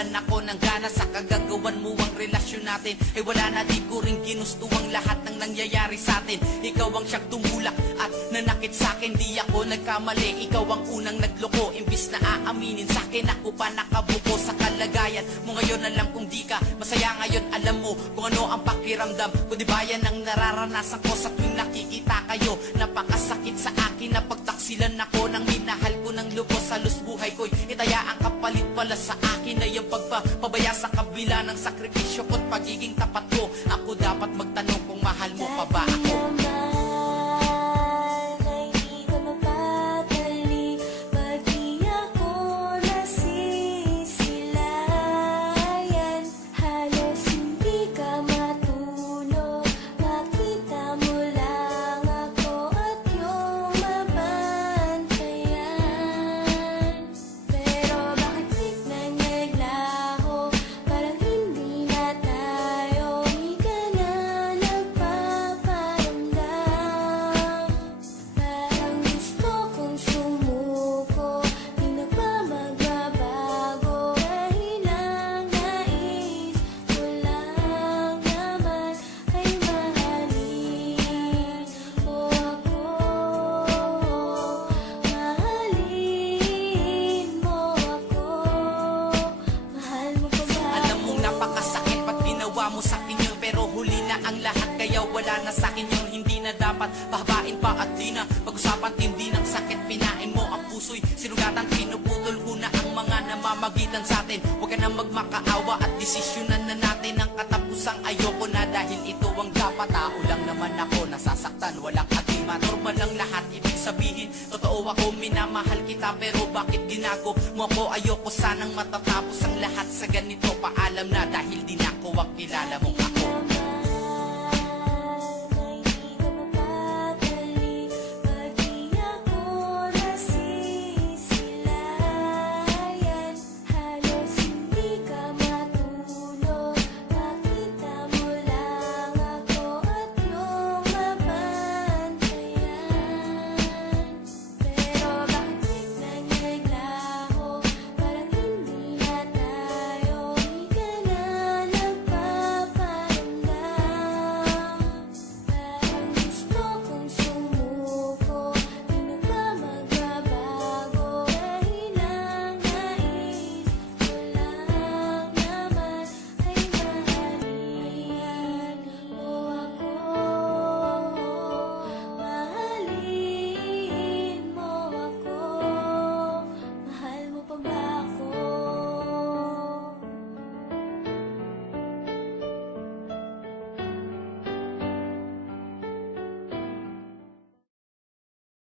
nawalan ako ng gana sa kagagawan mo ang relasyon natin. Ay wala na, di ko rin ginusto ang lahat ng nangyayari sa atin. Ikaw ang siyang tumulak at nanakit sa akin. Di ako nagkamali, ikaw ang unang nagloko. Imbis na aaminin sa akin, ako pa nakabuko sa kalagayan mo ngayon. Alam kong di ka masaya ngayon, alam mo kung ano ang pakiramdam ko. Di ba yan ang nararanasan ko sa tuwing nakikita kayo? Napakasakit sa akin na pagtaksilan ako ng minahal ko ng lubos. Halos buhay ko'y itaya ang kapalit pala sa akin ay yung pagpapabaya sa kabila ng sakripisyo ko't pagiging tapat ko. Ako dapat magtanong kung mahal mo pa ba ako. Sa akin yun, pero huli na ang lahat, kaya wala na sa akin yun. Hindi na dapat pahabain pa at di na pag-usapan, tindi ng sakit. Pinain mo ang puso'y sinugatan, pinuputol ko na ang mga namamagitan sa atin. Huwag ka na magmakaawa at desisyonan na natin ang katapusang ayoko na. Dahil ito ang dapat, tao lang naman ako, nasasaktan, walang atima. Normal lang lahat, ibig sabihin totoo ako, minamahal kita. Pero bakit ginago mo ako? Ayoko sanang matatapos ang lahat sa ganito. Paalam na